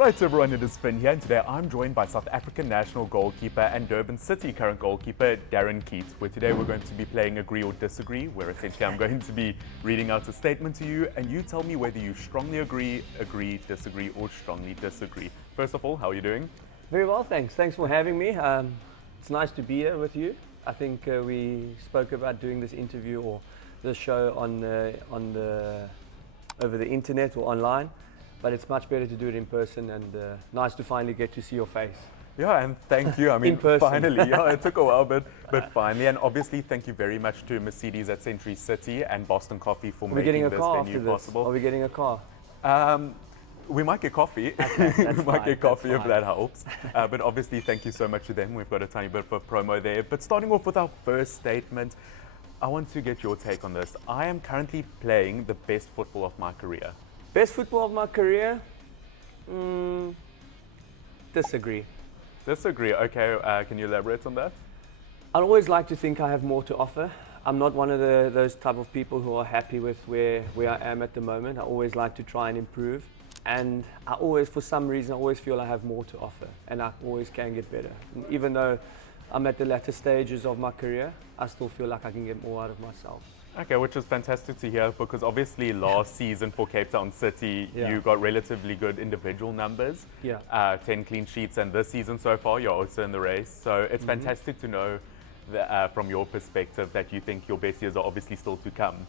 Right everyone, it is Finn here, and today I'm joined by South African national goalkeeper and Durban City current goalkeeper Darren Keet, where today we're going to be playing Agree or Disagree, where essentially I'm going to be reading out a statement to you and you tell me whether you strongly agree, disagree or strongly disagree. First of all, how are you doing? Very well, thanks. Thanks for having me. It's nice to be here with you. I think we spoke about doing this interview or this show over the internet or online. But it's much better to do it in person, and nice to finally get to see your face. Yeah, and thank you. I mean, finally, yeah, it took a while, but finally. And obviously, thank you very much to Mercedes at Century City and Boston Coffee for making this venue possible. Are we getting a car? We might get coffee. Okay, we might get coffee if that helps. But obviously, thank you so much to them. We've got a tiny bit of a promo there. But starting off with our first statement, I want to get your take on this. I am currently playing the best football of my career. Best football of my career? Disagree. Disagree. Okay, can you elaborate on that? I always like to think I have more to offer. I'm not one of those type of people who are happy with where I am at the moment. I always like to try and improve. And I always, for some reason, I always feel I have more to offer. And I always can get better. And even though I'm at the latter stages of my career, I still feel like I can get more out of myself. Okay, which is fantastic to hear, because obviously last season for Cape Town City, you got relatively good individual numbers, 10 clean sheets, and this season so far you're also in the race. So it's fantastic to know that, from your perspective, that you think your best years are obviously still to come.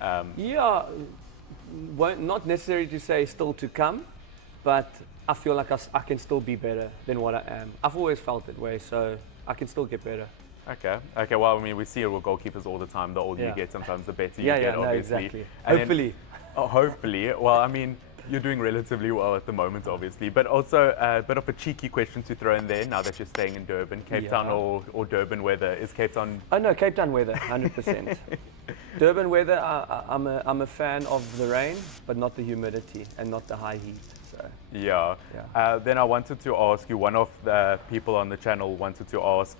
Not necessarily to say still to come, but I feel like I can still be better than what I am. I've always felt that way, so I can still get better. Okay. Well, I mean, we see it with goalkeepers all the time. The older you get, sometimes the better you get, obviously. No, exactly. And hopefully. Hopefully. Well, I mean, you're doing relatively well at the moment, obviously. But also a bit of a cheeky question to throw in there, now that you're staying in Durban. Cape Town or Durban weather? Is Cape Town... Oh, no, Cape Town weather, 100%. Durban weather, I'm a fan of the rain, but not the humidity and not the high heat. So. Yeah. Then I wanted to ask you, one of the people on the channel wanted to ask,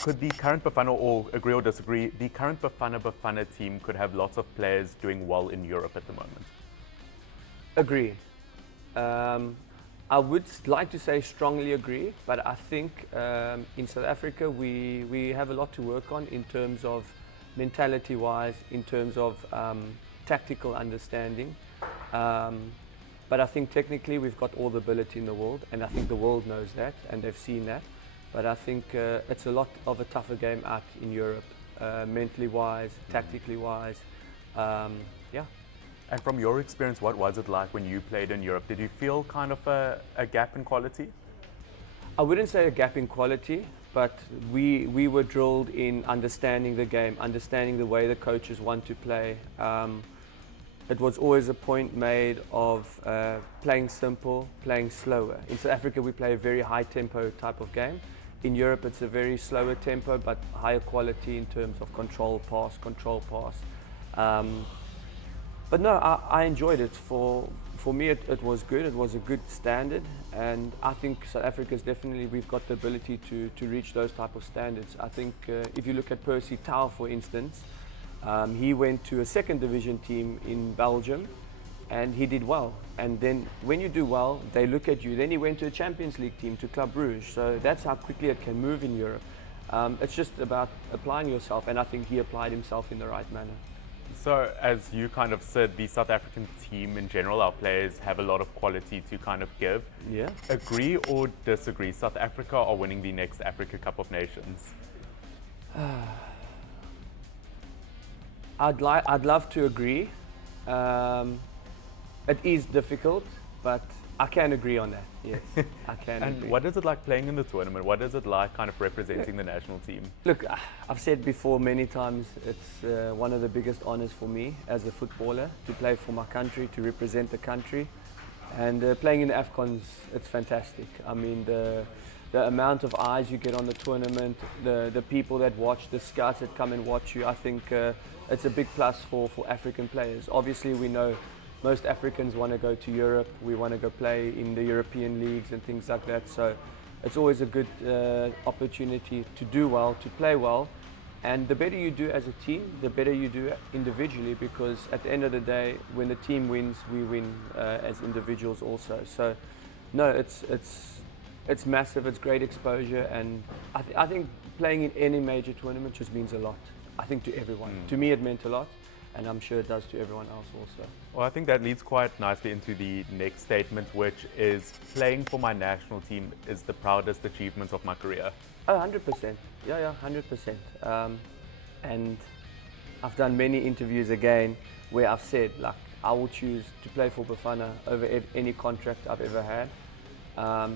could the current Bafana, or agree or disagree, the current Bafana Bafana team could have lots of players doing well in Europe at the moment? Agree. I would like to say strongly agree, but I think in South Africa we have a lot to work on in terms of mentality-wise, in terms of tactical understanding. But I think technically we've got all the ability in the world, and I think the world knows that, and they've seen that. But I think it's a lot of a tougher game out in Europe, mentally-wise, tactically-wise, And from your experience, what was it like when you played in Europe? Did you feel kind of a gap in quality? I wouldn't say a gap in quality, but we were drilled in understanding the game, understanding the way the coaches want to play. It was always a point made of playing simple, playing slower. In South Africa, we play a very high tempo type of game. In Europe, it's a very slower tempo, but higher quality in terms of control pass. But no, I enjoyed it. For me, it was good. It was a good standard, and I think South Africa's definitely, we've got the ability to reach those type of standards. I think if you look at Percy Tau, for instance, he went to a second division team in Belgium, and he did well. And then when you do well, they look at you. Then he went to a Champions League team, to Club Brugge. So that's how quickly it can move in Europe. It's just about applying yourself, and I think he applied himself in the right manner. So as you kind of said, the South African team in general, our players have a lot of quality to kind of give. Yeah. Agree or disagree? South Africa are winning the next Africa Cup of Nations. I'd love to agree. It is difficult, but I can agree on that. Yes, I can. And agree. what is it like playing in the tournament? What is it like kind of representing the national team? Look, I've said before many times, it's one of the biggest honors for me as a footballer to play for my country, to represent the country. And playing in the AFCONs, it's fantastic. I mean, the amount of eyes you get on the tournament, the people that watch, the scouts that come and watch you, I think it's a big plus for African players. Obviously, we know most Africans want to go to Europe. We want to go play in the European leagues and things like that. So it's always a good opportunity to do well, to play well. And the better you do as a team, the better you do individually, because at the end of the day, when the team wins, we win as individuals also. So No, it's massive. It's great exposure, and I think playing in any major tournament just means a lot. I think to everyone. To me, it meant a lot, and I'm sure it does to everyone else also. Well, I think that leads quite nicely into the next statement, which is playing for my national team is the proudest achievement of my career. Oh, 100%. Yeah, 100%. And I've done many interviews again where I've said, like, I will choose to play for Bafana over any contract I've ever had.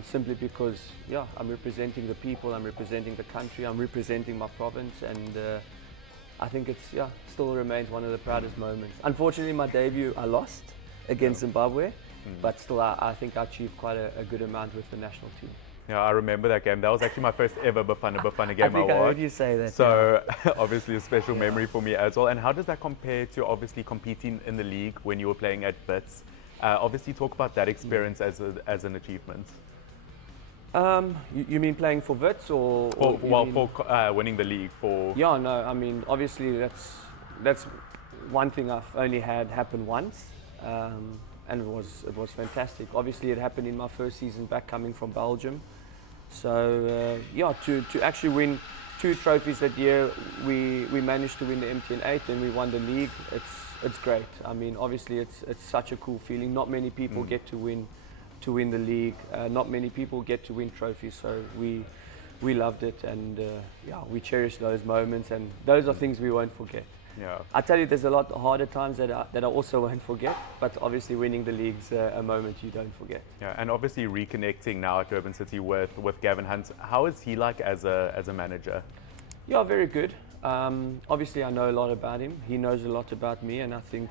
Simply because, yeah, I'm representing the people, I'm representing the country, I'm representing my province, and I think it's, yeah, still remains one of the proudest moments. Unfortunately, my debut I lost against Zimbabwe, but still I think I achieved quite a good amount with the national team. Yeah, I remember that game. That was actually my first ever Bafana Bafana game I think I watched. heard you say that. So obviously a special memory for me as well. And how does that compare to obviously competing in the league when you were playing at Wits? Obviously talk about that experience as an achievement. You mean playing for Wits or For winning the league for... Yeah, no, I mean, obviously that's one thing I've only had happen once, and it was fantastic. Obviously, it happened in my first season back coming from Belgium. So yeah, to actually win 2 trophies that year, we managed to win the MTN 8, then we won the league. It's great. I mean, obviously, it's such a cool feeling. Not many people get to win the league. Not many people get to win trophies. So we loved it, and yeah, we cherish those moments, and those are things we won't forget. Yeah. I tell you, there's a lot harder times that I also won't forget, but obviously winning the league's a moment you don't forget. Yeah, and obviously reconnecting now at Durban City with Gavin Hunt. How is he like as a manager? Yeah, very good. Obviously, I know a lot about him. He knows a lot about me, and I think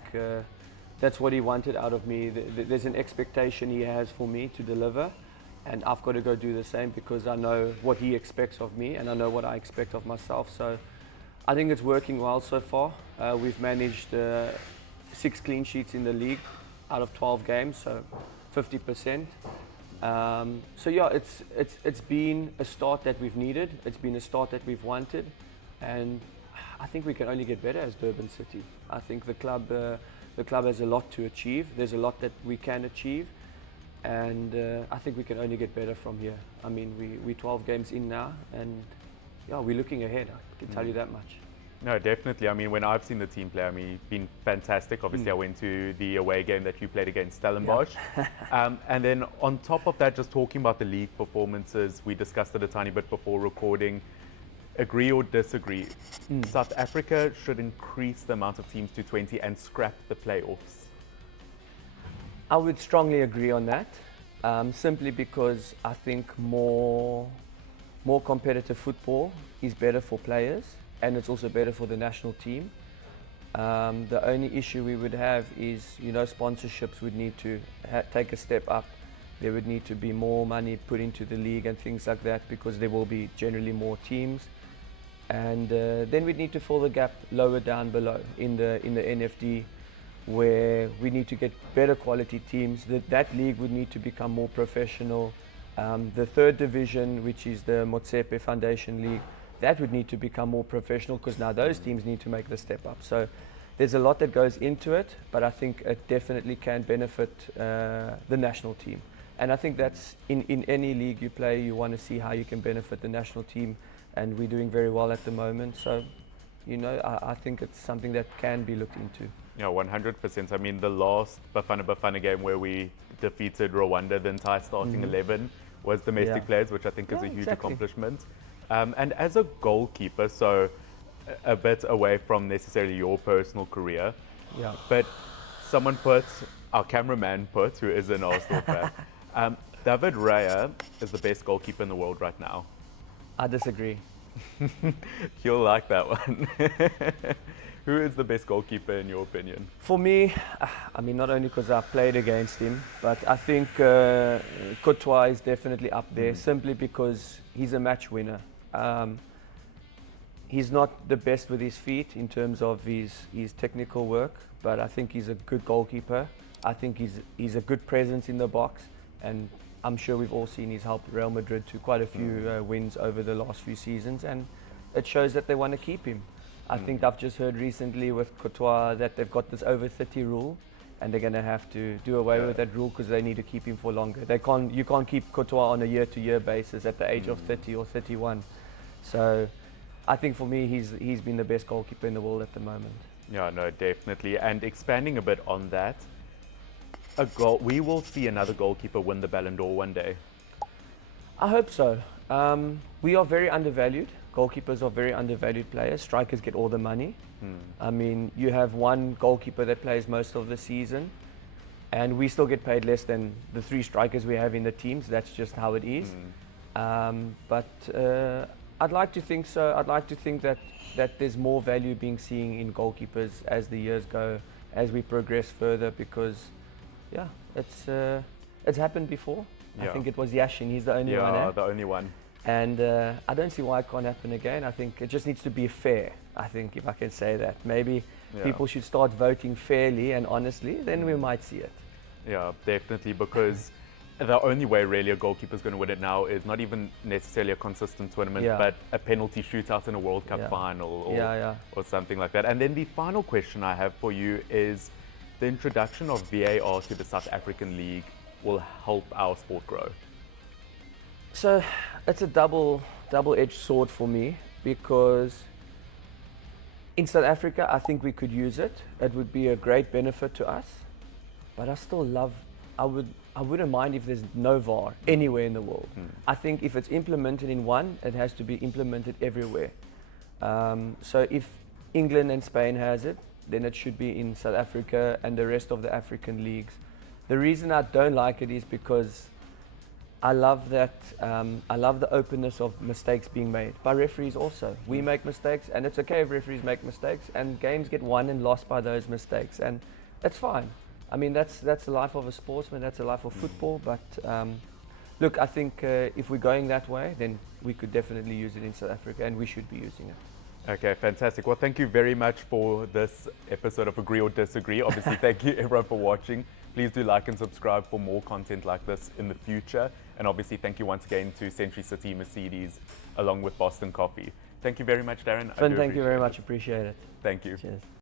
that's what he wanted out of me. There's an expectation he has for me to deliver, and I've got to go do the same because I know what he expects of me, and I know what I expect of myself. So I think it's working well so far. We've managed 6 clean sheets in the league out of 12 games, so 50%. So yeah, it's been a start that we've needed. It's been a start that we've wanted, and I think we can only get better as Durban City. I think the club has a lot to achieve. There's a lot that we can achieve, and I think we can only get better from here. I mean, we're 12 games in now, and yeah, we're looking ahead. I can tell you that much. No, definitely. I mean, when I've seen the team play, I mean, it's been fantastic. Obviously, I went to the away game that you played against Stellenbosch. Yeah. And then on top of that, just talking about the league performances, we discussed it a tiny bit before recording. Agree or disagree? South Africa should increase the amount of teams to 20 and scrap the playoffs. I would strongly agree on that, simply because I think more competitive football is better for players, and it's also better for the national team. The only issue we would have is, sponsorships would need to take a step up. There would need to be more money put into the league and things like that, because there will be generally more teams. And then we'd need to fill the gap lower down below in the NFD, where we need to get better quality teams. That league would need to become more professional. The 3rd division, which is the Motsepe Foundation League, that would need to become more professional, because now those teams need to make the step up. So there's a lot that goes into it, but I think it definitely can benefit the national team. And I think that's in any league you play, you want to see how you can benefit the national team, and we're doing very well at the moment. So, I think it's something that can be looked into. Yeah, 100%. I mean, the last Bafana Bafana game where we defeated Rwanda, the entire starting 11 was domestic players, which I think is a huge accomplishment. And as a goalkeeper, so a bit away from necessarily your personal career, but our cameraman who is an Arsenal fan, David Raya is the best goalkeeper in the world right now. I disagree. You'll like that one. Who is the best goalkeeper in your opinion? For me, I mean, not only because I played against him, but I think Courtois is definitely up there, simply because he's a match winner. He's not the best with his feet in terms of his technical work, but I think he's a good goalkeeper. I think he's a good presence in the box, and I'm sure we've all seen he's helped Real Madrid to quite a few wins over the last few seasons, and it shows that they want to keep him. I think I've just heard recently with Courtois that they've got this over 30 rule, and they're going to have to do away with that rule because they need to keep him for longer. You can't keep Courtois on a year-to-year basis at the age of 30 or 31. So I think for me, he's been the best goalkeeper in the world at the moment. Yeah, no, definitely. And expanding a bit on that, we will see another goalkeeper win the Ballon d'Or one day. I hope so. We are very undervalued. Goalkeepers are very undervalued players. Strikers get all the money. I mean, you have one goalkeeper that plays most of the season, and we still get paid less than the 3 strikers we have in the teams. That's just how it is. But I'd like to think so. I'd like to think that there's more value being seen in goalkeepers as the years go, as we progress further, because, yeah, it's happened before. Yeah. I think it was Yashin. He's the only one. Yeah, the only one. And I don't see why it can't happen again. I think it just needs to be fair, I think, if I can say that. Maybe people should start voting fairly and honestly, then we might see it. Yeah, definitely, because the only way really a goalkeeper is going to win it now is not even necessarily a consistent tournament, but a penalty shootout in a World Cup final or something like that. And then the final question I have for you is, the introduction of VAR to the South African League will help our sport grow? So it's a double-edged sword for me, because in South Africa I think we could use it. It would be a great benefit to us, but I wouldn't mind if there's no VAR anywhere in the world. I think if it's implemented in one, it has to be implemented everywhere. So if England and Spain has it, then it should be in South Africa and the rest of the African leagues. The reason I don't like it is because I love that. I love the openness of mistakes being made by referees also. We make mistakes, and it's okay if referees make mistakes, and games get won and lost by those mistakes, and that's fine. I mean, that's the life of a sportsman, that's the life of football, but look, I think if we're going that way, then we could definitely use it in South Africa, and we should be using it. Okay, fantastic. Well, thank you very much for this episode of Agree or Disagree. Obviously, thank you everyone for watching. Please do like and subscribe for more content like this in the future. And obviously, thank you once again to Century City Mercedes, along with Boston Coffee. Thank you very much, Darren. Finn, thank you very much. Appreciate it. Thank you. Cheers.